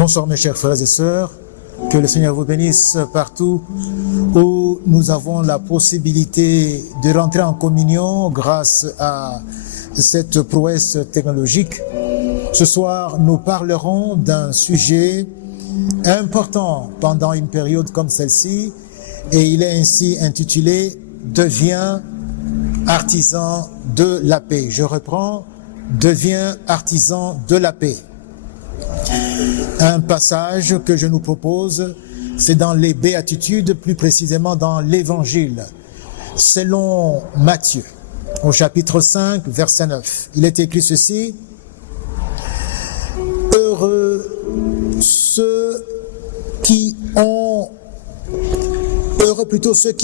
Bonsoir mes chers frères et sœurs, que le Seigneur vous bénisse partout où nous avons la possibilité de rentrer en communion grâce à cette prouesse technologique. Ce soir, nous parlerons d'un sujet important pendant une période comme celle-ci et il est ainsi intitulé « Deviens artisan de la paix ». Je reprends « Deviens artisan de la paix ». Un passage que je nous propose, c'est dans les Béatitudes, plus précisément dans l'Évangile, selon Matthieu, au chapitre 5, verset 9. Il est écrit ceci: « Heureux ceux qui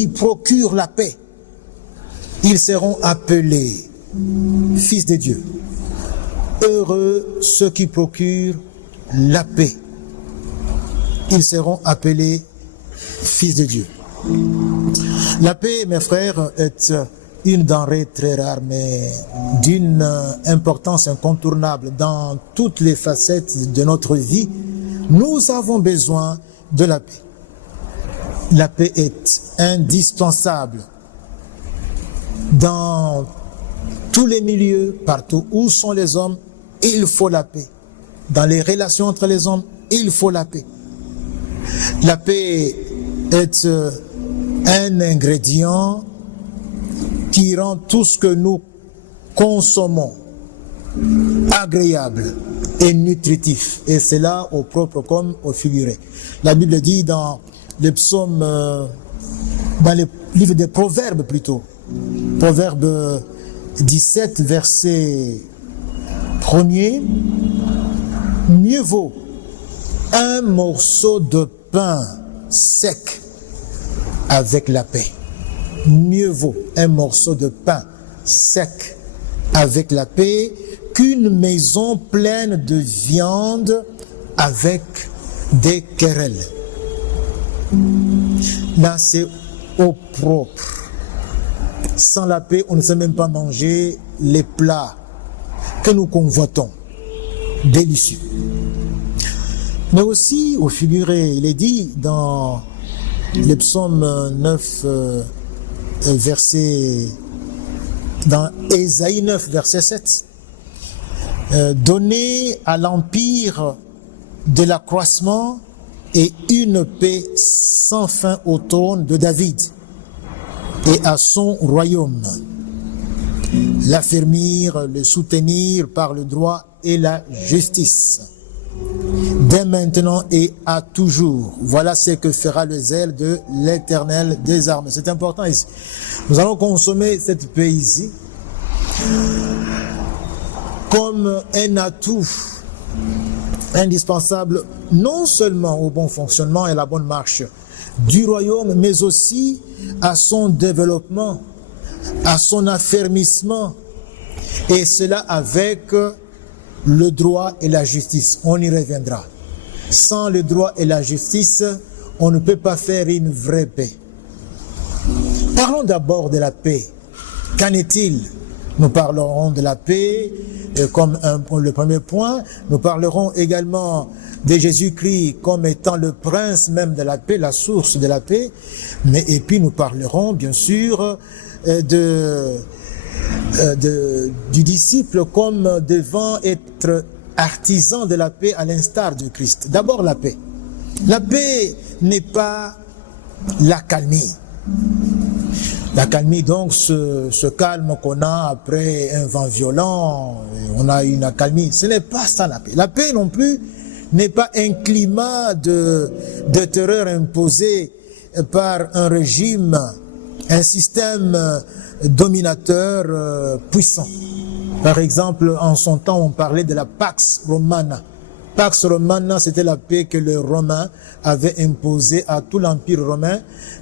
procurent la paix, ils seront appelés fils de Dieu. Heureux ceux qui procurent la paix, ils seront appelés fils de Dieu. » La paix, mes frères, est une denrée très rare, mais d'une importance incontournable dans toutes les facettes de notre vie. Nous avons besoin de la paix. La paix est indispensable dans tous les milieux, partout où sont les hommes, il faut la paix. Dans les relations entre les hommes, il faut la paix. La paix est un ingrédient qui rend tout ce que nous consommons agréable et nutritif. Et c'est là au propre comme au figuré. La Bible dit dans les psaumes, dans le livre des Proverbes plutôt, Proverbe 17, verset 1er, mieux vaut un morceau de pain sec avec la paix. Mieux vaut un morceau de pain sec avec la paix qu'une maison pleine de viande avec des querelles. Là, c'est au propre. Sans la paix, on ne sait même pas manger les plats que nous convoitons. Délicieux. Mais aussi, au figuré, il est dit dans le psaume 9, dans Ésaïe 9, verset 7, donnez à l'empire de l'accroissement et une paix sans fin au trône de David et à son royaume. L'affermir, le soutenir par le droit et la justice, dès maintenant et à toujours. Voilà ce que fera le zèle de l'Éternel des armées. C'est important ici. Nous allons consommer cette paix ici comme un atout indispensable non seulement au bon fonctionnement et à la bonne marche du royaume, mais aussi à son développement, à son affermissement, et cela avec le droit et la justice. On y reviendra. Sans le droit et la justice, on ne peut pas faire une vraie paix. Parlons d'abord de la paix. Qu'en est-il? Nous parlerons de la paix comme le premier point. Nous parlerons également de Jésus-Christ comme étant le prince même de la paix, la source de la paix. Et puis nous parlerons bien sûr du disciple comme devant être artisan de la paix à l'instar de Christ. D'abord la paix. La paix n'est pas l'accalmie. L'accalmie donc, ce calme qu'on a après un vent violent, on a une accalmie. Ce n'est pas ça la paix. La paix non plus n'est pas un climat de terreur imposé par un régime, un système dominateur puissant. Par exemple, en son temps, on parlait de la Pax Romana. Pax Romana, c'était la paix que les Romains avaient imposée à tout l'Empire romain,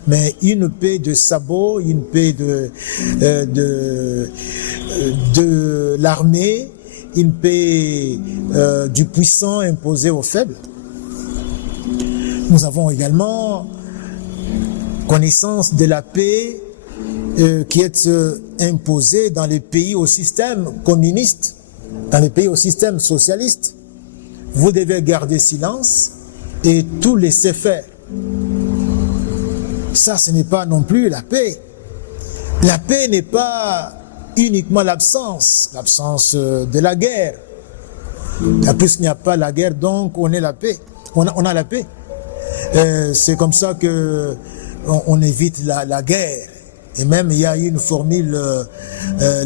mais une paix de sabot, une paix de l'armée, une paix du puissant imposée aux faibles. Nous avons également connaissance de la paix qui est imposée dans les pays au système communiste, dans les pays au système socialiste. vous devez garder silence et tout laisser faire. Ça, ce n'est pas non plus la paix. La paix n'est pas uniquement l'absence de la guerre. Puisqu'il n'y a pas la guerre, donc on a la paix. C'est comme ça que on évite la guerre. Et même il y a une formule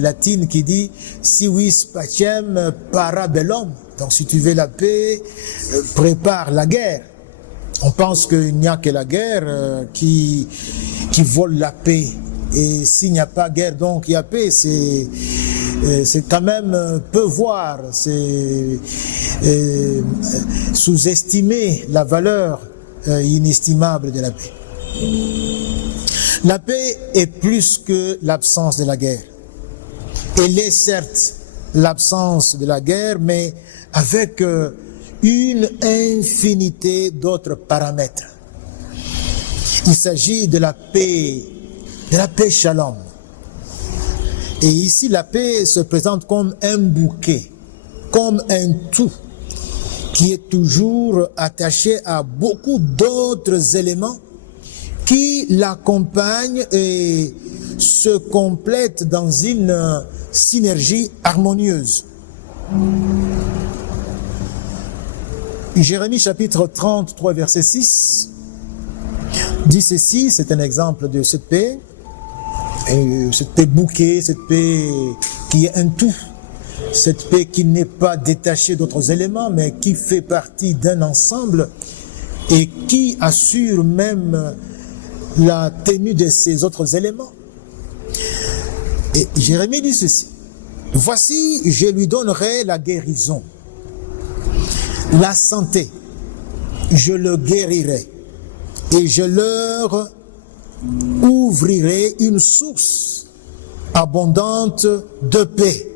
latine qui dit si vis pacem para bellum. Donc si tu veux la paix, prépare la guerre. On pense qu'il n'y a que la guerre qui vole la paix. Et s'il n'y a pas guerre, donc il y a paix. C'est quand même peu voir, c'est sous-estimer la valeur inestimable de la paix. La paix est plus que l'absence de la guerre. Elle est certes l'absence de la guerre, mais avec une infinité d'autres paramètres. Il s'agit de la paix shalom. Et ici, la paix se présente comme un bouquet, comme un tout, qui est toujours attaché à beaucoup d'autres éléments qui l'accompagnent et se complètent dans une synergie harmonieuse. Jérémie chapitre 33, verset 6 dit ceci, c'est un exemple de cette paix bouquet, cette paix qui est un tout, cette paix qui n'est pas détachée d'autres éléments, mais qui fait partie d'un ensemble et qui assure même la tenue de ces autres éléments. Et Jérémie dit ceci, « Voici, je lui donnerai la guérison, la santé, je le guérirai, et je leur ouvrirai une source abondante de paix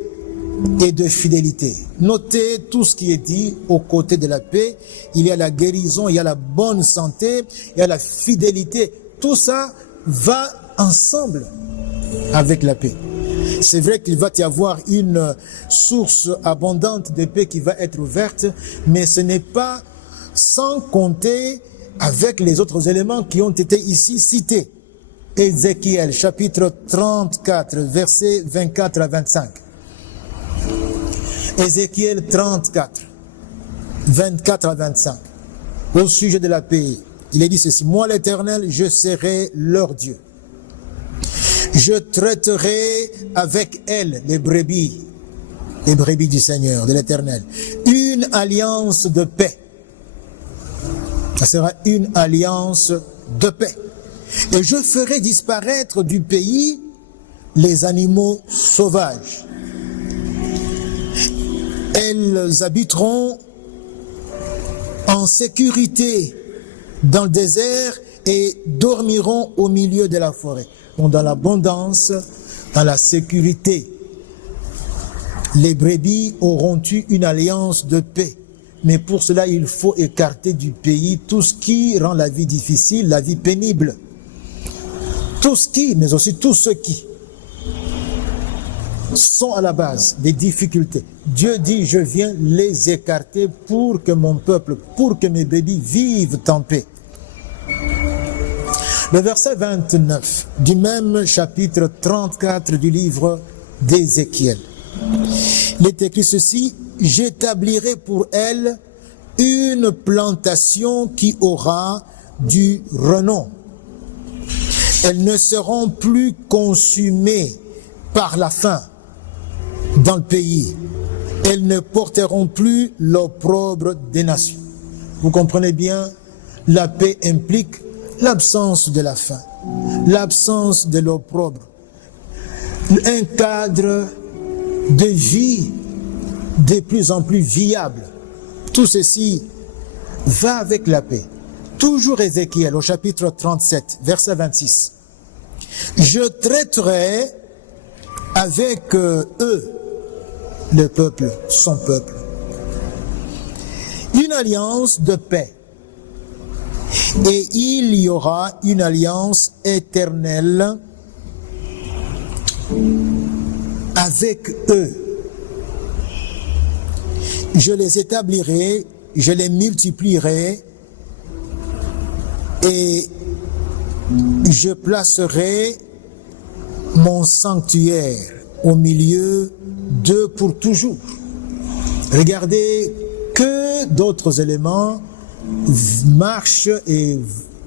et de fidélité. » Notez tout ce qui est dit aux côtés de la paix. Il y a la guérison, il y a la bonne santé, il y a la fidélité. Tout ça va ensemble avec la paix. C'est vrai qu'il va y avoir une source abondante de paix qui va être ouverte, mais ce n'est pas sans compter avec les autres éléments qui ont été ici cités. Ézéchiel, chapitre 34, versets 24 à 25. Ézéchiel 34, 24 à 25. Au sujet de la paix, il est dit ceci, « Moi l'Éternel, je serai leur Dieu. Je traiterai avec elles, les brebis du Seigneur, de l'Éternel, une alliance de paix. » Ça sera une alliance de paix. « Et je ferai disparaître du pays les animaux sauvages. Elles habiteront en sécurité dans le désert et dormiront au milieu de la forêt. » Donc dans l'abondance, dans la sécurité, les brebis auront eu une alliance de paix. Mais pour cela, il faut écarter du pays tout ce qui rend la vie difficile, la vie pénible. Tout ce qui, mais aussi tous ceux qui sont à la base des difficultés. Dieu dit, je viens les écarter pour que mon peuple, pour que mes brebis vivent en paix. Le verset 29 du même chapitre 34 du livre d'Ézéchiel. Il est écrit ceci, « J'établirai pour elles une plantation qui aura du renom. Elles ne seront plus consumées par la faim dans le pays. Elles ne porteront plus l'opprobre des nations. » Vous comprenez bien, la paix implique l'absence de la faim, l'absence de l'opprobre, un cadre de vie de plus en plus viable. Tout ceci va avec la paix. Toujours Ézéchiel au chapitre 37, verset 26. « Je traiterai avec eux, le peuple, son peuple, une alliance de paix. Et il y aura une alliance éternelle avec eux. Je les établirai je les multiplierai et je placerai mon sanctuaire au milieu d'eux pour toujours. Regardez que d'autres éléments marchent et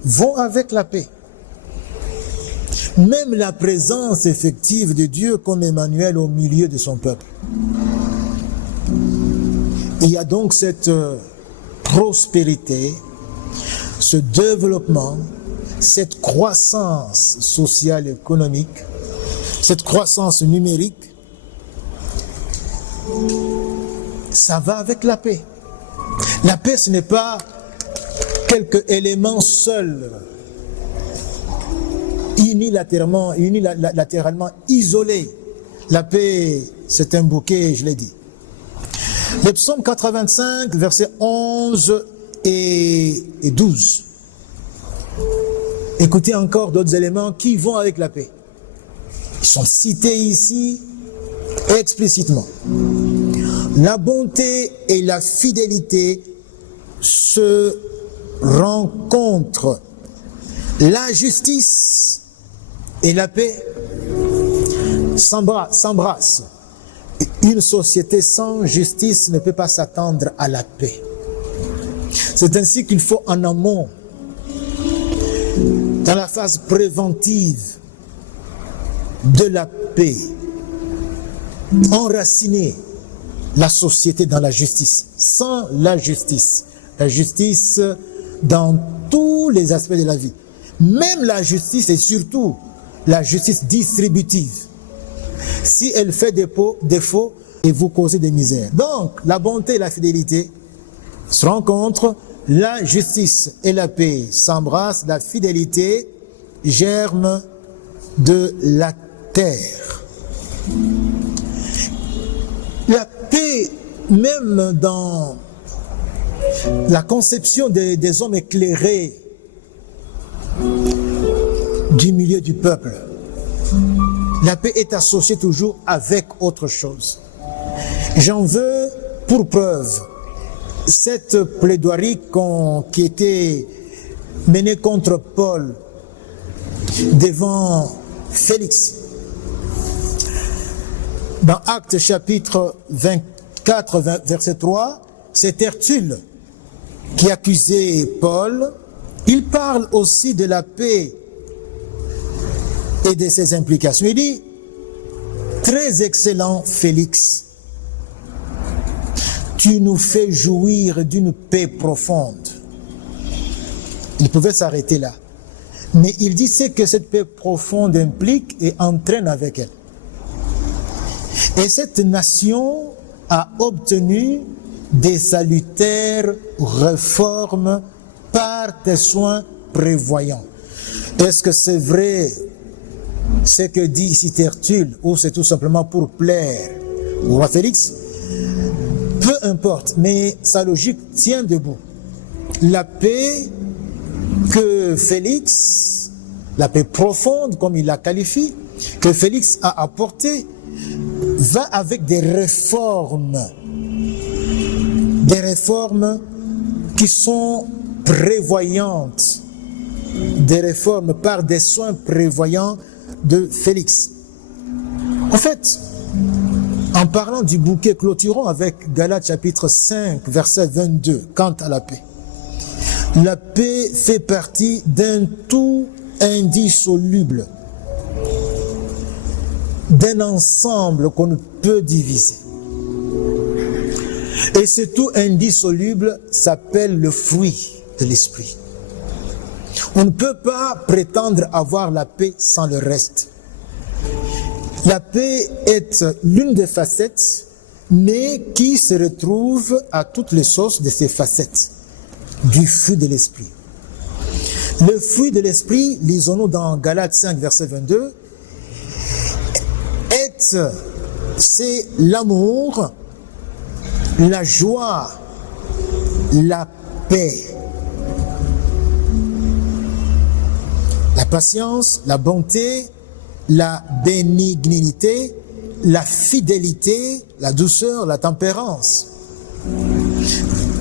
vont avec la paix. Même la présence effective de Dieu comme Emmanuel au milieu de son peuple. Il y a donc cette prospérité, ce développement, cette croissance sociale et économique, cette croissance numérique, ça va avec la paix. La paix, ce n'est pas quelques éléments seuls, unilatéralement isolés. La paix, c'est un bouquet, je l'ai dit. Le psaume 85, versets 11 et 12. Écoutez encore d'autres éléments qui vont avec la paix. Ils sont cités ici explicitement. La bonté et la fidélité se rencontrent. La justice et la paix s'embrassent. Une société sans justice ne peut pas s'attendre à la paix. C'est ainsi qu'il faut en amont, dans la phase préventive de la paix, enraciner la société dans la justice. Sans la justice dans tous les aspects de la vie, même la justice et surtout la justice distributive, si elle fait défaut et vous causez des misères. Donc, la bonté et la fidélité se rencontrent, la justice et la paix s'embrassent, la fidélité germe de la terre. La paix, même dans la conception des hommes éclairés du milieu du peuple, la paix est associée toujours avec autre chose. J'en veux pour preuve cette plaidoirie qui était menée contre Paul devant Félix. Dans Actes chapitre 24, verset 3, c'est Tertulle qui accusait Paul. Il parle aussi de la paix et de ses implications. Il dit, très excellent Félix, tu nous fais jouir d'une paix profonde. Il pouvait s'arrêter là. Mais il dit ce que cette paix profonde implique et entraîne avec elle. Et cette nation a obtenu des salutaires réformes par des soins prévoyants. Est-ce que c'est vrai ce que dit ici Tertulle, ou c'est tout simplement pour plaire au roi Félix? Peu importe, mais sa logique tient debout. La paix que Félix, la paix profonde comme il la qualifie, que Félix a apportée, va avec des réformes qui sont prévoyantes, des réformes par des soins prévoyants de Félix. En fait, en parlant du bouquet, clôturons avec Galates chapitre 5, verset 22, quant à la paix. La paix fait partie d'un tout indissoluble, d'un ensemble qu'on ne peut diviser. Et ce tout indissoluble s'appelle le fruit de l'esprit. On ne peut pas prétendre avoir la paix sans le reste. La paix est l'une des facettes, mais qui se retrouve à toutes les sources de ces facettes du fruit de l'esprit. Le fruit de l'esprit, lisons-nous dans Galates 5, verset 22, c'est l'amour, la joie, la paix, la patience, la bonté, la bénignité, la fidélité, la douceur, la tempérance.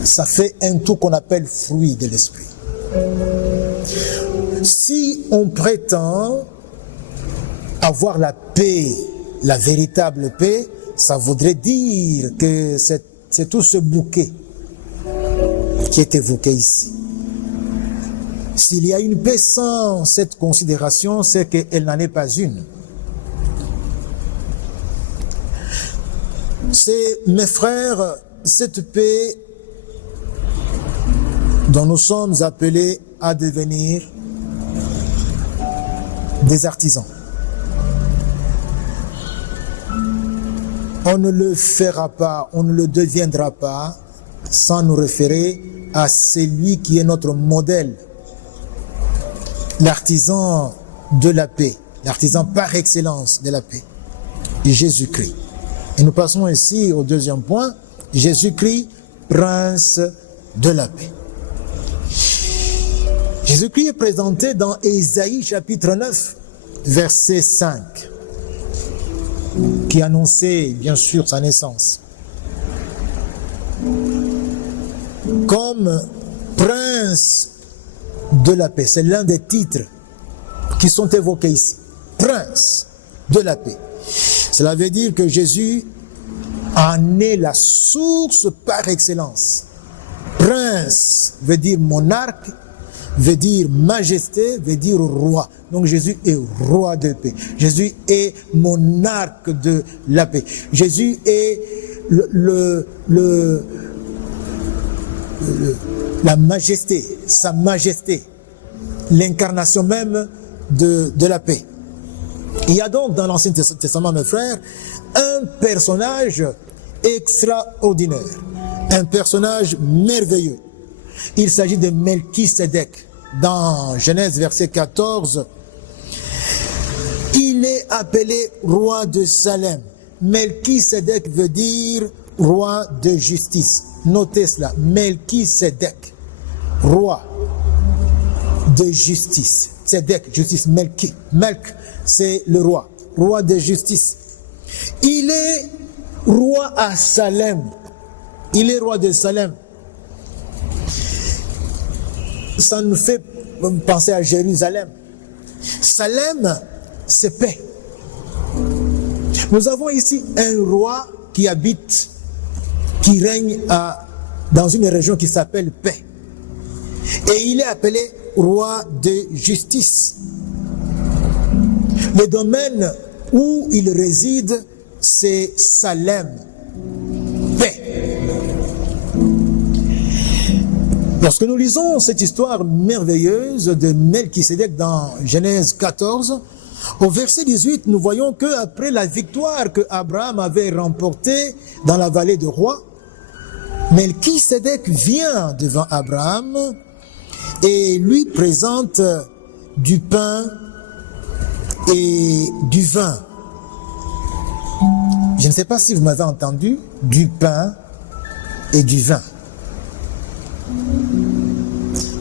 ça fait un tout qu'on appelle fruit de l'esprit. Si on prétend avoir la paix, la véritable paix, ça voudrait dire que c'est tout ce bouquet qui est évoqué ici. S'il y a une paix sans cette considération, c'est qu'elle n'en est pas une. C'est, mes frères, cette paix dont nous sommes appelés à devenir des artisans. On ne le fera pas, on ne le deviendra pas sans nous référer à celui qui est notre modèle, l'artisan de la paix, l'artisan par excellence de la paix, Jésus-Christ. Et nous passons ici au deuxième point, Jésus-Christ, prince de la paix. Jésus-Christ est présenté dans Ésaïe chapitre 9, verset 5, qui annonçait bien sûr sa naissance. Comme prince de la paix, c'est l'un des titres qui sont évoqués ici. Prince de la paix. Cela veut dire que Jésus en est la source par excellence. Prince veut dire monarque, veut dire majesté, veut dire roi. Donc Jésus est roi de paix. Jésus est monarque de la paix. Jésus est la majesté, sa majesté, l'incarnation même de la paix. Il y a donc dans l'Ancien Testament, mes frères, un personnage extraordinaire, un personnage merveilleux. Il s'agit de Melchisédek. Dans Genèse verset 14, il est appelé roi de Salem. Melchisédek veut dire roi de justice. Notez cela, Melchisédek, roi de justice. Sédek, justice, Melch, c'est le roi, roi de justice. Il est roi à Salem. Il est roi de Salem. Ça nous fait penser à Jérusalem. Salem, c'est paix. Nous avons ici un roi qui habite, qui règne dans une région qui s'appelle paix. Et il est appelé roi de justice. Le domaine où il réside, c'est Salem, paix. Lorsque nous lisons cette histoire merveilleuse de Melchisédek dans Genèse 14, au verset 18, nous voyons qu'après la victoire que Abraham avait remportée dans la vallée de Roi, Melchisédek vient devant Abraham et lui présente du pain et du vin. Je ne sais pas si vous m'avez entendu, du pain et du vin.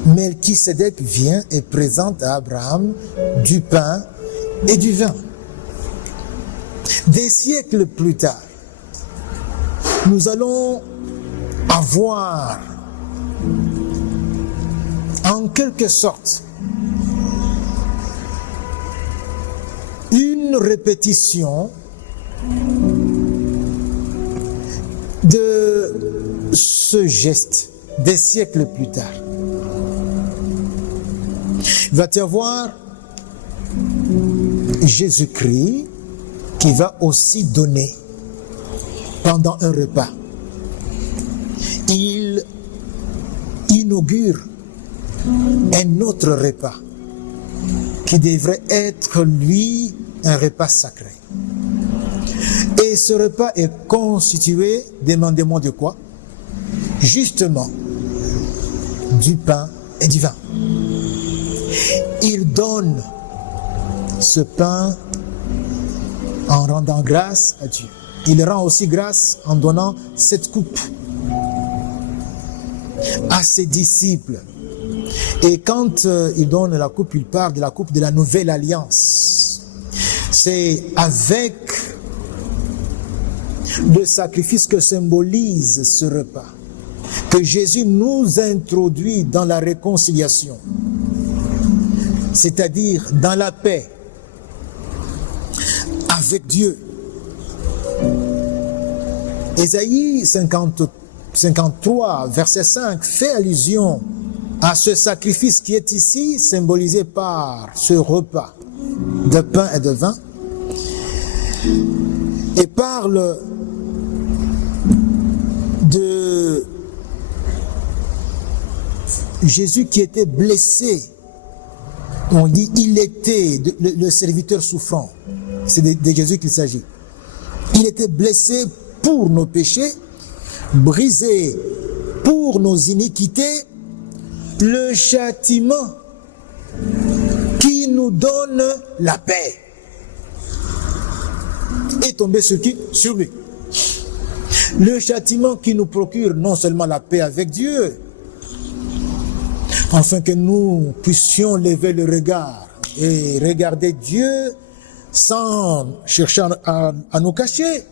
Melchisédek vient et présente à Abraham du pain et du vin. Des siècles plus tard, nous allons avoir en quelque sorte une répétition de ce geste des siècles plus tard. Il va y avoir Jésus-Christ qui va aussi donner pendant un repas. Il inaugure un autre repas qui devrait être, lui, un repas sacré. Et ce repas est constitué, demandez-moi de quoi? Justement, du pain et du vin. Il donne ce pain en rendant grâce à Dieu. Il rend aussi grâce en donnant cette coupe à ses disciples. Et quand il donne la coupe, il parle de la coupe de la nouvelle alliance. C'est avec le sacrifice que symbolise ce repas que Jésus nous introduit dans la réconciliation, c'est-à-dire dans la paix avec Dieu. Ésaïe 53, verset 5, fait allusion à ce sacrifice qui est ici symbolisé par ce repas de pain et de vin, et parle de Jésus qui était blessé. On dit il était le serviteur souffrant. C'est de Jésus qu'il s'agit. Il était blessé pour nos péchés, brisé pour nos iniquités. Le châtiment qui nous donne la paix est tombé sur qui? Sur lui. Le châtiment qui nous procure non seulement la paix avec Dieu, afin que nous puissions lever le regard et regarder Dieu sans chercher à nous cacher.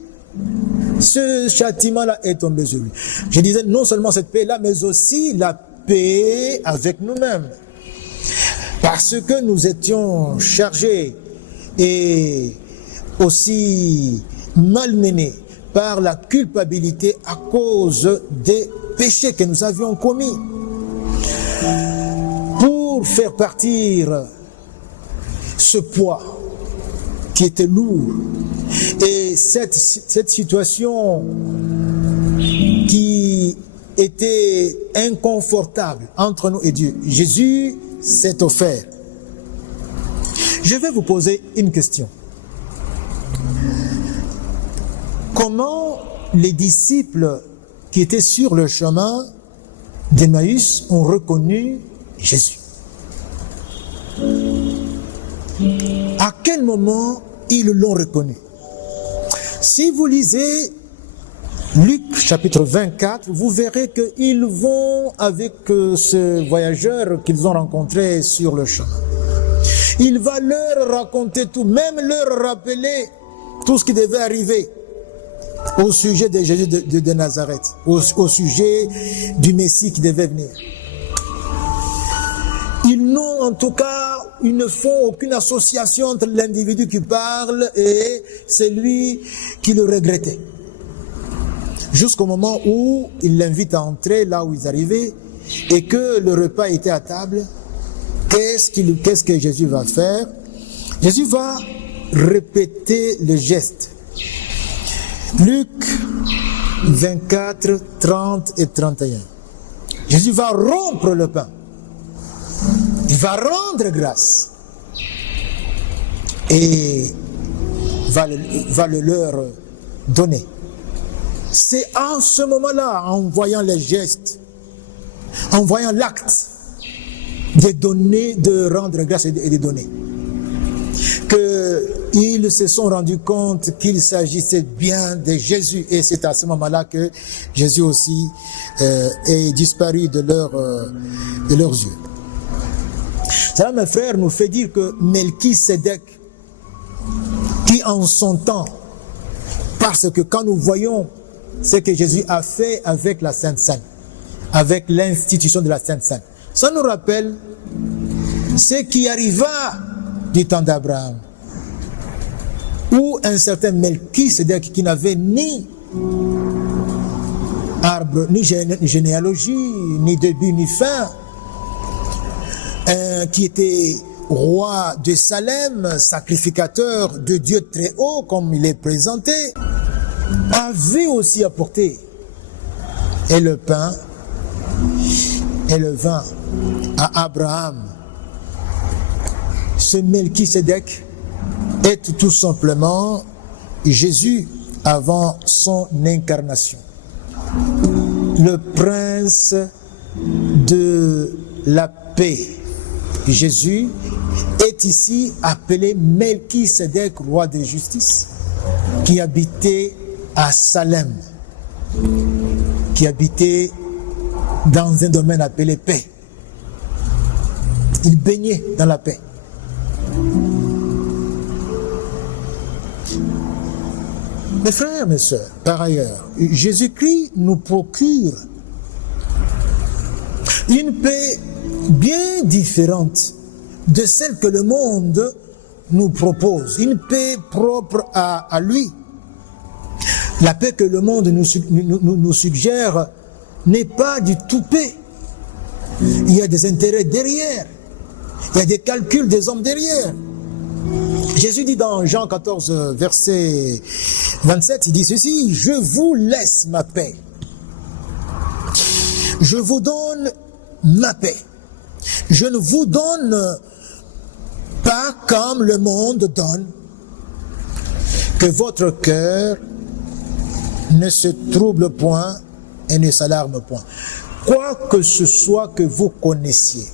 Ce châtiment-là est tombé sur lui. Je disais non seulement cette paix-là, mais aussi la paix avec nous-mêmes. Parce que nous étions chargés et aussi malmenés par la culpabilité à cause des péchés que nous avions commis. Pour faire partir ce poids qui était lourd et cette situation qui était inconfortable entre nous et Dieu, Jésus s'est offert. Je vais vous poser une question. Comment les disciples qui étaient sur le chemin d'Emmaüs ont reconnu Jésus? À quel moment ils l'ont reconnu? Si vous lisez Luc chapitre 24, vous verrez qu'ils vont avec ce voyageur qu'ils ont rencontré sur le chemin. Il va leur raconter tout, même leur rappeler tout ce qui devait arriver au sujet de Jésus de Nazareth, au sujet du Messie qui devait venir. Ils n'ont en tout cas, ils ne font aucune association entre l'individu qui parle et celui qui le regrettait. Jusqu'au moment où il l'invite à entrer là où ils arrivaient et que le repas était à table, qu'est-ce que Jésus va faire? Jésus va répéter le geste. Luc 24, 30 et 31. Jésus va rompre le pain. Il va rendre grâce. Et va le leur donner. C'est en ce moment-là, en voyant les gestes, en voyant l'acte de donner, de rendre grâce et de donner, qu'ils se sont rendus compte qu'il s'agissait bien de Jésus. Et c'est à ce moment-là que Jésus aussi est disparu de leurs yeux. Cela, mes frères, nous fait dire que Melchisédek, qui en son temps, parce que quand nous voyons ce que Jésus a fait avec la Sainte Seine, avec l'institution de la Sainte Seine, ça nous rappelle ce qui arriva du temps d'Abraham, où un certain Melchisédek qui n'avait ni arbre, ni généalogie, ni début, ni fin, qui était roi de Salem, sacrificateur de Dieu très haut, comme il est présenté, avait aussi apporté et le pain et le vin à Abraham. Ce Melchisédek est tout simplement Jésus avant son incarnation. Le prince de la paix. Jésus est ici appelé Melchisédek, roi de justice, qui habitait à Salem, qui habitait dans un domaine appelé paix. Il baignait dans la paix. Mes frères, mes sœurs, par ailleurs, Jésus-Christ nous procure Une paix bien différente de celle que le monde nous propose. Une paix propre à lui. La paix que le monde nous suggère n'est pas du tout paix. Il y a des intérêts derrière. Il y a des calculs des hommes derrière. Jésus dit dans Jean 14, verset 27, il dit ceci: « Je vous laisse ma paix. Je vous donne ma paix. Je ne vous donne pas comme le monde donne. Que votre cœur ne se trouble point et ne s'alarme point. » Quoi que ce soit que vous connaissiez,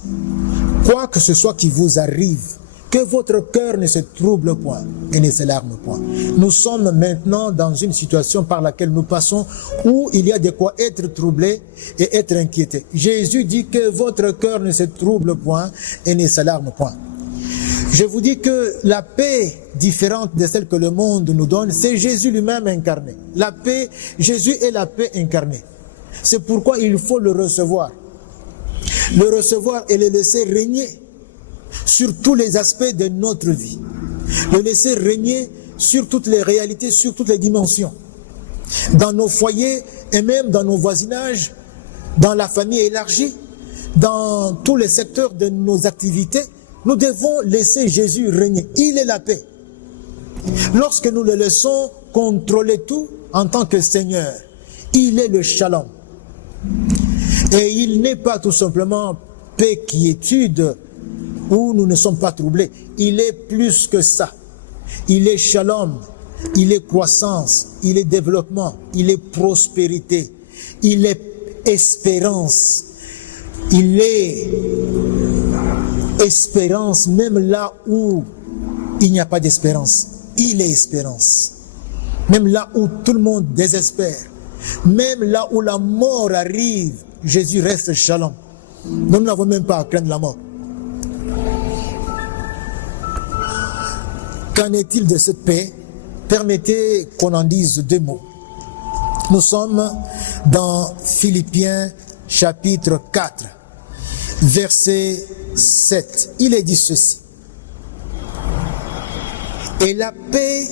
quoi que ce soit qui vous arrive, que votre cœur ne se trouble point et ne s'alarme point. Nous sommes maintenant dans une situation par laquelle nous passons où il y a de quoi être troublé et être inquiété. Jésus dit que votre cœur ne se trouble point et ne s'alarme point. Je vous dis que la paix différente de celle que le monde nous donne, c'est Jésus lui-même incarné. La paix, Jésus est la paix incarnée. C'est pourquoi il faut le recevoir. Le recevoir et le laisser régner sur tous les aspects de notre vie. Le laisser régner sur toutes les réalités, sur toutes les dimensions. Dans nos foyers et même dans nos voisinages, dans la famille élargie, dans tous les secteurs de nos activités, nous devons laisser Jésus régner. Il est la paix. Lorsque nous le laissons contrôler tout en tant que Seigneur, il est le shalom. Et il n'est pas tout simplement paix, quiétude, où nous ne sommes pas troublés. Il est plus que ça. Il est shalom, il est croissance, il est développement, il est prospérité, il est espérance. Il est espérance même là où il n'y a pas d'espérance. Il est espérance. Même là où tout le monde désespère. Même là où la mort arrive, Jésus reste shalom. Nous n'avons même pas à craindre la mort. Qu'en est-il de cette paix? Permettez qu'on en dise deux mots. Nous sommes dans Philippiens chapitre 4, verset 7. Il est dit ceci: et la paix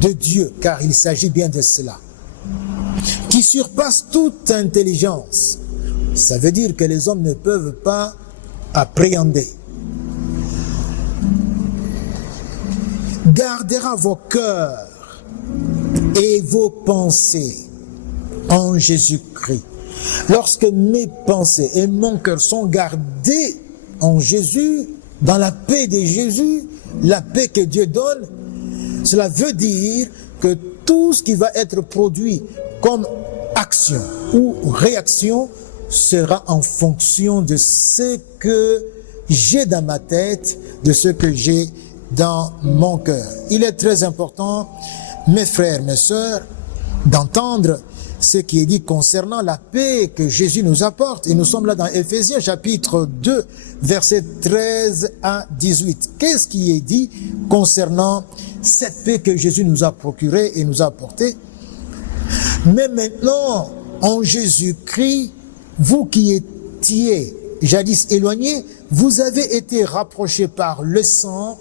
de Dieu, car il s'agit bien de cela, qui surpasse toute intelligence. Ça veut dire que les hommes ne peuvent pas appréhender. Gardera vos cœurs et vos pensées en Jésus-Christ. Lorsque mes pensées et mon cœur sont gardés en Jésus, dans la paix de Jésus, la paix que Dieu donne, cela veut dire que tout ce qui va être produit comme action ou réaction sera en fonction de ce que j'ai dans ma tête, de ce que j'ai dans mon cœur. Il est très important, mes frères, mes sœurs, d'entendre ce qui est dit concernant la paix que Jésus nous apporte. Et nous sommes là dans Éphésiens chapitre 2, versets 13 à 18. Qu'est-ce qui est dit concernant cette paix que Jésus nous a procurée et nous a apportée? Mais maintenant, en Jésus-Christ, vous qui étiez jadis éloignés, vous avez été rapprochés par le sang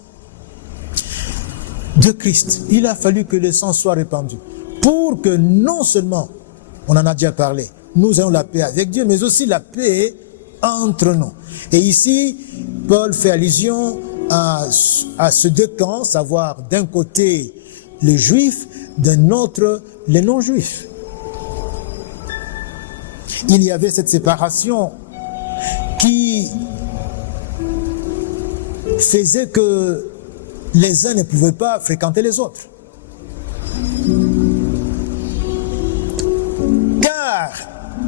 de Christ. Il a fallu que le sang soit répandu pour que non seulement, on en a déjà parlé, nous ayons la paix avec Dieu, mais aussi la paix entre nous. Et ici, Paul fait allusion à ces deux camps, savoir d'un côté les juifs, d'un autre les non-juifs. Il y avait cette séparation qui faisait que les uns ne pouvaient pas fréquenter les autres. Car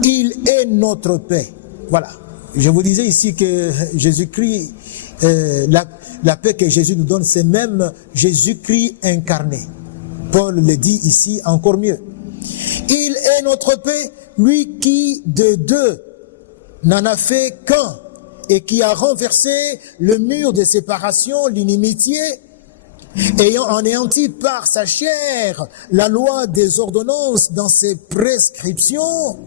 il est notre paix. Voilà. Je vous disais ici que Jésus-Christ, la paix que Jésus nous donne, c'est même Jésus-Christ incarné. Paul le dit ici encore mieux. Il est notre paix, lui qui de deux n'en a fait qu'un et qui a renversé le mur de séparation, l'inimitié, ayant anéanti par sa chair la loi des ordonnances dans ses prescriptions,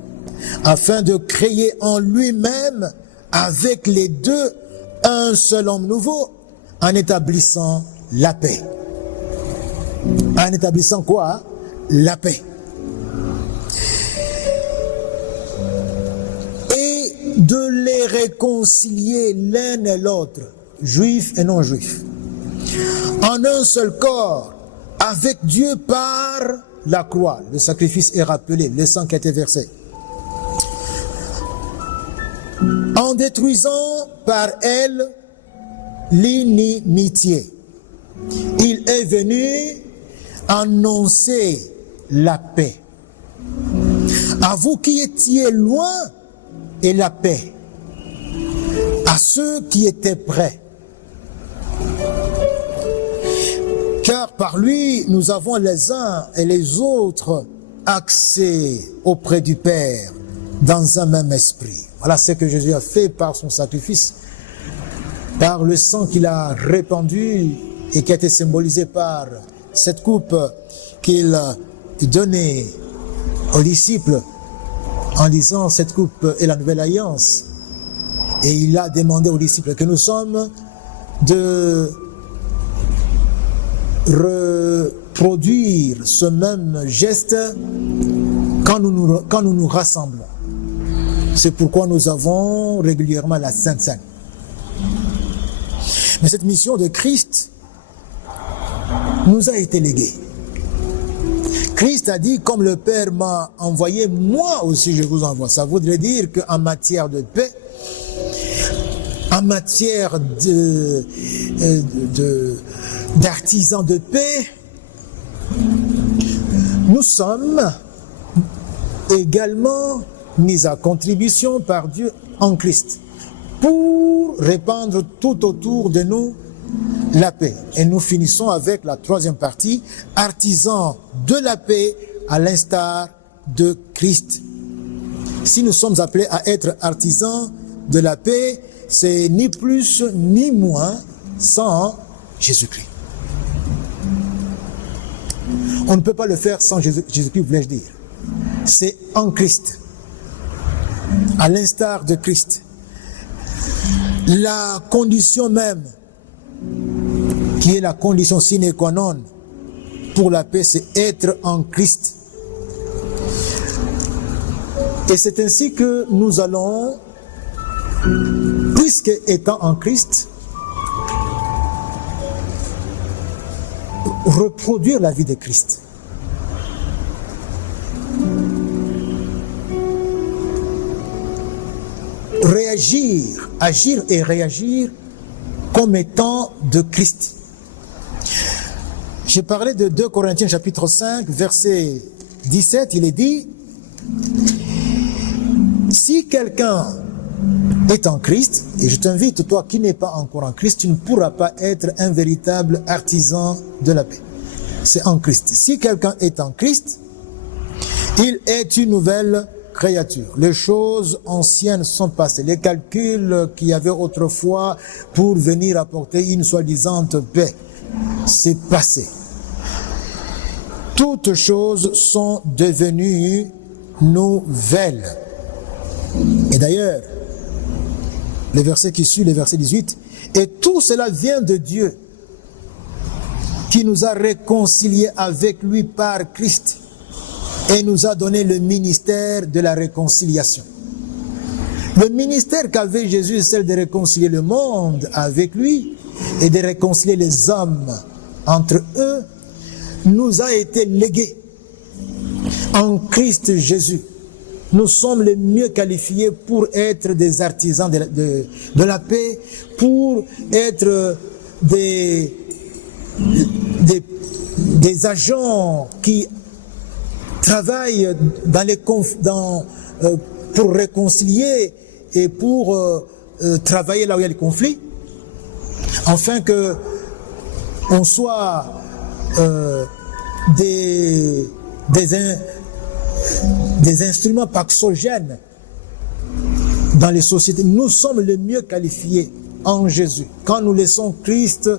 afin de créer en lui-même, avec les deux, un seul homme nouveau, en établissant la paix. En établissant quoi? La paix. Et de les réconcilier l'un et l'autre, juifs et non-juifs, en un seul corps, avec Dieu par la croix. Le sacrifice est rappelé, le sang qui a été versé. En détruisant par elle l'inimitié. Il est venu annoncer la paix. À vous qui étiez loin, et la paix. À ceux qui étaient près. Car par lui, nous avons les uns et les autres accès auprès du Père dans un même esprit. Voilà ce que Jésus a fait par son sacrifice, par le sang qu'il a répandu et qui a été symbolisé par cette coupe qu'il donnait aux disciples en disant cette coupe est la nouvelle alliance. Et il a demandé aux disciples que nous sommes de reproduire ce même geste quand nous nous rassemblons. C'est pourquoi nous avons régulièrement la Sainte Seine. Mais cette mission de Christ nous a été léguée. Christ a dit, comme le Père m'a envoyé, moi aussi je vous envoie. Ça voudrait dire qu'en matière de paix, en matière d'artisans de paix, nous sommes également mis à contribution par Dieu en Christ pour répandre tout autour de nous la paix. Et nous finissons avec la troisième partie, artisans de la paix à l'instar de Christ. Si nous sommes appelés à être artisans de la paix, c'est ni plus ni moins sans Jésus-Christ. On ne peut pas le faire sans Jésus-Christ, voulais-je dire. C'est en Christ, à l'instar de Christ. La condition même, qui est la condition sine qua non pour la paix, c'est être en Christ. Et c'est ainsi que nous allons, puisque étant en Christ, reproduire la vie de Christ. Réagir, agir et réagir comme étant de Christ. J'ai parlé de 2 Corinthiens chapitre 5, verset 17, il est dit, si quelqu'un est en Christ, et je t'invite, toi qui n'es pas encore en Christ, tu ne pourras pas être un véritable artisan de la paix. C'est en Christ. Si quelqu'un est en Christ, il est une nouvelle créature. Les choses anciennes sont passées. Les calculs qu'il y avait autrefois pour venir apporter une soi-disant paix, c'est passé. Toutes choses sont devenues nouvelles. Et d'ailleurs, le verset qui suit, le verset 18, et tout cela vient de Dieu, qui nous a réconciliés avec lui par Christ et nous a donné le ministère de la réconciliation. Le ministère qu'avait Jésus, c'est celle de réconcilier le monde avec lui et de réconcilier les hommes entre eux, nous a été légué en Christ Jésus. Nous sommes les mieux qualifiés pour être des artisans de la paix, pour être des agents qui travaillent pour réconcilier et pour travailler là où il y a les conflits, afin que on soit des instruments paxogènes dans les sociétés. Nous sommes les mieux qualifiés en Jésus. Quand nous laissons Christ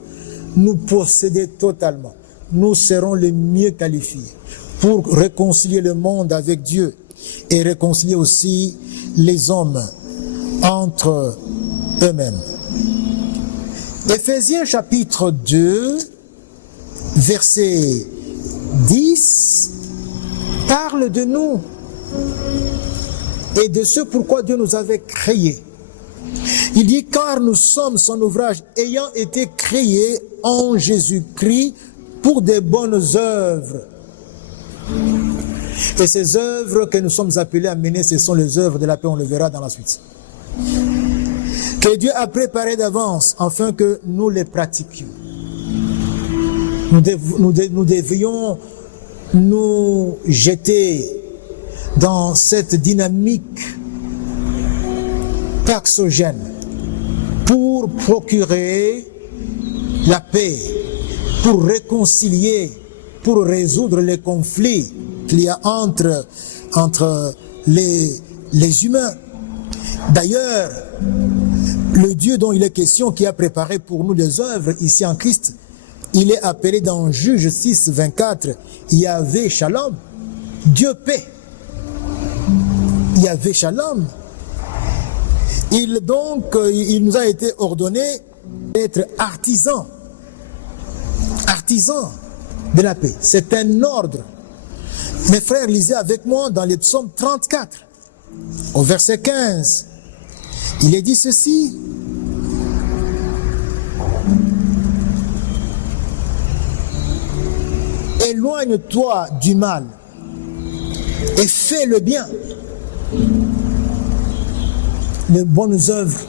nous posséder totalement, nous serons les mieux qualifiés pour réconcilier le monde avec Dieu et réconcilier aussi les hommes entre eux-mêmes. Éphésiens chapitre 2, verset 10, parle de nous et de ce pourquoi Dieu nous avait créés. Il dit, car nous sommes son ouvrage ayant été créés en Jésus-Christ pour des bonnes œuvres. Et ces œuvres que nous sommes appelés à mener, ce sont les œuvres de la paix, on le verra dans la suite. Que Dieu a préparé d'avance afin que nous les pratiquions. Nous devions nous jeter dans cette dynamique paxogène pour procurer la paix, pour réconcilier, pour résoudre les conflits qu'il y a entre les humains. D'ailleurs, le Dieu dont il est question, qui a préparé pour nous des œuvres ici en Christ, il est appelé dans Juge 6, 24, Yahvé Shalom, Dieu paix. Yahvé Shalom. Il nous a été ordonné d'être artisans de la paix. C'est un ordre. Mes frères, lisez avec moi dans les psaumes 34, au verset 15. Il est dit ceci. Éloigne-toi du mal et fais le bien. Les bonnes œuvres.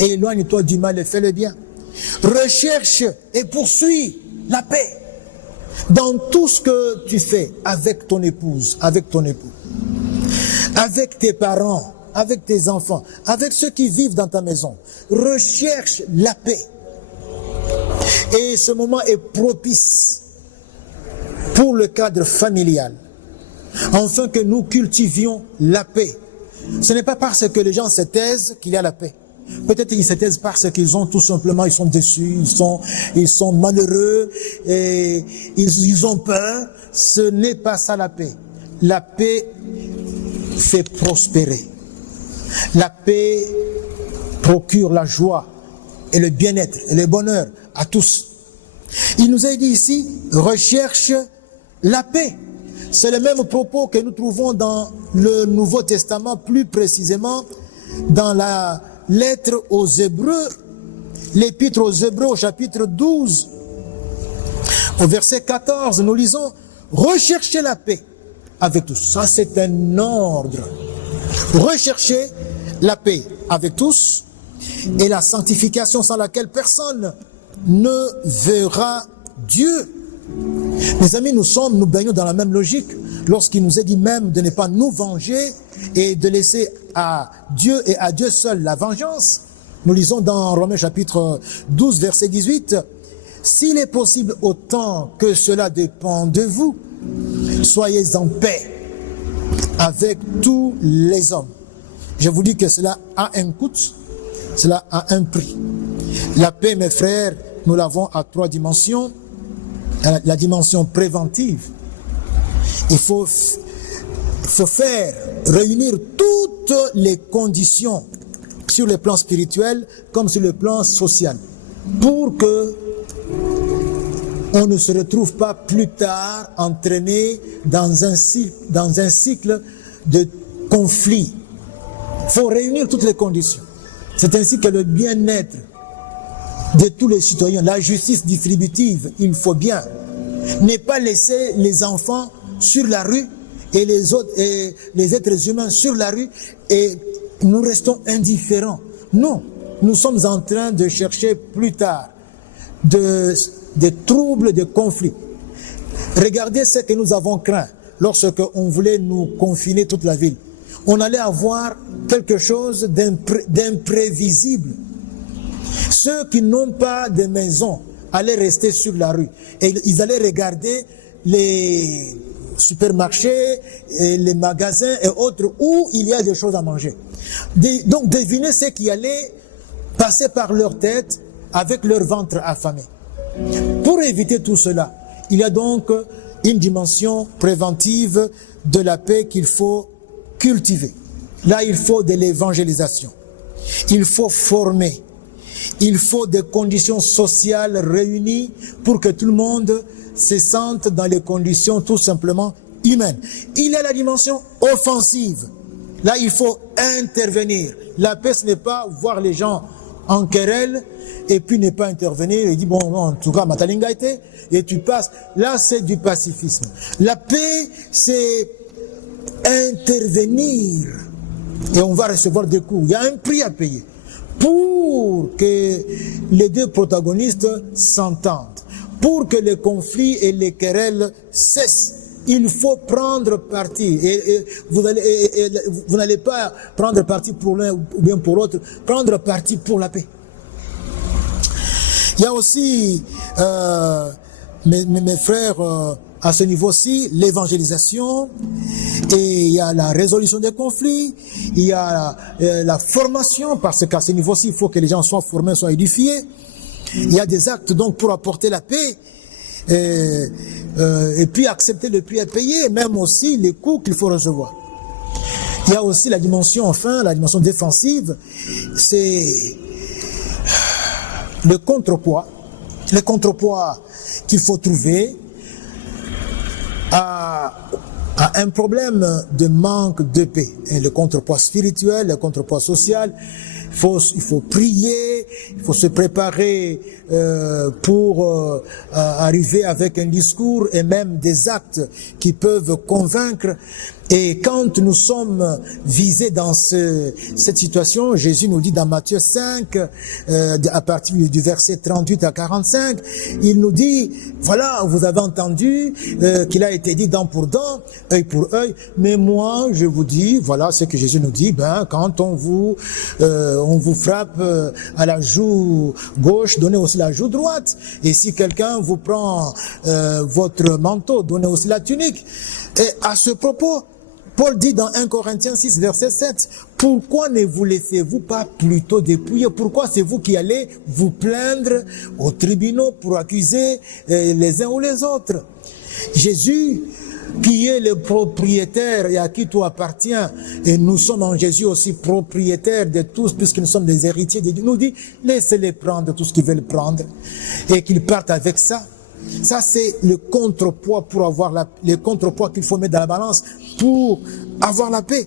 Et éloigne-toi du mal et fais le bien. Recherche et poursuis la paix dans tout ce que tu fais avec ton épouse, avec ton époux, avec tes parents, avec tes enfants, avec ceux qui vivent dans ta maison. Recherche la paix. Et ce moment est propice pour le cadre familial, afin que nous cultivions la paix. Ce n'est pas parce que les gens se taisent qu'il y a la paix. Peut-être qu'ils se taisent parce qu'ils ont tout simplement, ils sont déçus, ils sont malheureux, et ils ont peur. Ce n'est pas ça la paix. La paix fait prospérer. La paix procure la joie et le bien-être et le bonheur à tous. Il nous a dit ici, recherche la paix. C'est le même propos que nous trouvons dans le Nouveau Testament, plus précisément dans la lettre aux Hébreux, l'épître aux Hébreux au chapitre 12, au verset 14, nous lisons « Recherchez la paix avec tous ». Ça, c'est un ordre. Recherchez la paix avec tous et la sanctification sans laquelle personne ne verra Dieu. Mes amis, nous baignons dans la même logique lorsqu'il nous est dit même de ne pas nous venger et de laisser à Dieu et à Dieu seul la vengeance. Nous lisons dans Romains chapitre 12, verset 18, « S'il est possible autant que cela dépend de vous, soyez en paix avec tous les hommes. » Je vous dis que cela a un coût, cela a un prix. La paix, mes frères, nous l'avons à 3 dimensions. La dimension préventive. Il faut faire réunir toutes les conditions sur le plan spirituel comme sur le plan social pour que on ne se retrouve pas plus tard entraîné dans un cycle de conflit. Il faut réunir toutes les conditions. C'est ainsi que le bien-être de tous les citoyens, la justice distributive, il faut bien ne pas laisser les enfants sur la rue et les êtres humains sur la rue et nous restons indifférents. Non, nous sommes en train de chercher plus tard des troubles, des conflits. Regardez ce que nous avons craint lorsque on voulait nous confiner toute la ville. On allait avoir quelque chose d'imprévisible. Ceux qui n'ont pas de maison allaient rester sur la rue et ils allaient regarder les supermarchés, et les magasins et autres où il y a des choses à manger. Donc devinez ce qui allait passer par leur tête avec leur ventre affamé. Pour éviter tout cela, il y a donc une dimension préventive de la paix qu'il faut cultiver. Là, il faut de l'évangélisation. Il faut former. Il faut des conditions sociales réunies pour que tout le monde se sente dans les conditions tout simplement humaines. Il y a la dimension offensive. Là, il faut intervenir. La paix, ce n'est pas voir les gens en querelle et puis ne pas intervenir et dire, bon, en tout cas, Matalinga était, et tu passes. Là, c'est du pacifisme. La paix, c'est intervenir. Et on va recevoir des coups. Il y a un prix à payer pour que les deux protagonistes s'entendent, pour que les conflits et les querelles cessent. Il faut prendre parti. Et vous n'allez pas prendre parti pour l'un ou bien pour l'autre, prendre parti pour la paix. Il y a aussi, mes frères, à ce niveau-ci, l'évangélisation, et il y a la résolution des conflits, il y a la formation, parce qu'à ce niveau-ci, il faut que les gens soient formés, soient édifiés. Il y a des actes donc pour apporter la paix, et puis accepter le prix à payer, même aussi les coups qu'il faut recevoir. Il y a aussi la dimension, enfin, la dimension défensive, c'est le contrepoids qu'il faut trouver à un problème de manque de paix. Et le contrepoids spirituel, le contrepoids social, il faut prier, il faut se préparer pour arriver avec un discours et même des actes qui peuvent convaincre. Et quand nous sommes visés dans cette situation, Jésus nous dit dans Matthieu 5, à partir du verset 38 à 45, il nous dit, voilà, vous avez entendu qu'il a été dit dent pour dent, œil pour œil, mais moi, je vous dis, voilà ce que Jésus nous dit, quand on vous frappe à la joue gauche, donnez aussi la joue droite. Et si quelqu'un vous prend votre manteau, donnez aussi la tunique. Et à ce propos, Paul dit dans 1 Corinthiens 6, verset 7, « Pourquoi ne vous laissez-vous pas plutôt dépouiller? Pourquoi c'est vous qui allez vous plaindre aux tribunaux pour accuser les uns ou les autres ?» Jésus, qui est le propriétaire et à qui tout appartient, et nous sommes en Jésus aussi propriétaires de tous, puisque nous sommes des héritiers de Dieu, nous dit, laissez-les prendre tout ce qu'ils veulent prendre, et qu'ils partent avec ça. Ça, c'est le contrepoids pour avoir le contrepoids qu'il faut mettre dans la balance pour avoir la paix.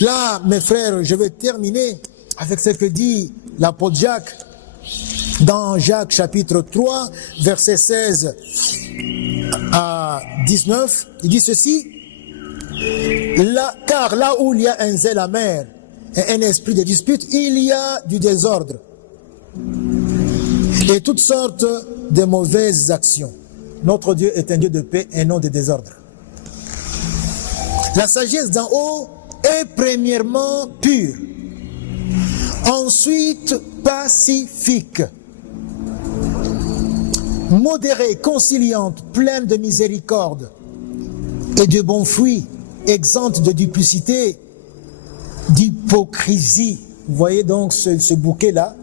Là, mes frères, je vais terminer avec ce que dit l'apôtre Jacques dans Jacques chapitre 3, verset 16 à 19. Il dit ceci, car là où il y a un zèle amer et un esprit de dispute, il y a du désordre et toutes sortes de mauvaises actions. Notre Dieu est un Dieu de paix et non de désordre. La sagesse d'en haut est premièrement pure, ensuite pacifique, modérée, conciliante, pleine de miséricorde et de bons fruits, exempte de duplicité, d'hypocrisie. Vous voyez donc ce bouquet-là,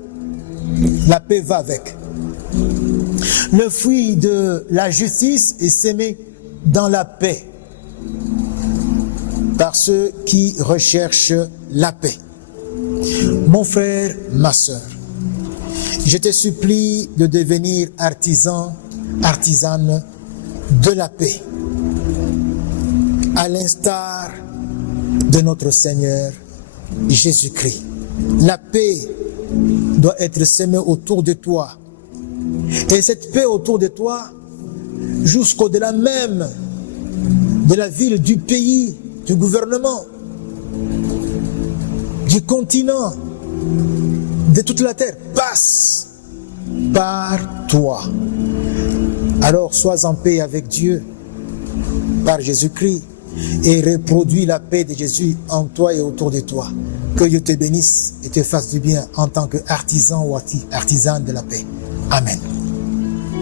la paix va avec. Le fruit de la justice est semé dans la paix par ceux qui recherchent la paix. Mon frère, ma sœur, je te supplie de devenir artisan, artisane de la paix, à l'instar de notre Seigneur Jésus-Christ. La paix doit être semée autour de toi. Et cette paix autour de toi, jusqu'au-delà même de la ville, du pays, du gouvernement, du continent, de toute la terre, passe par toi. Alors sois en paix avec Dieu par Jésus-Christ et reproduis la paix de Jésus en toi et autour de toi. Que Dieu te bénisse et te fasse du bien en tant qu'artisan ou artisane de la paix. Amen.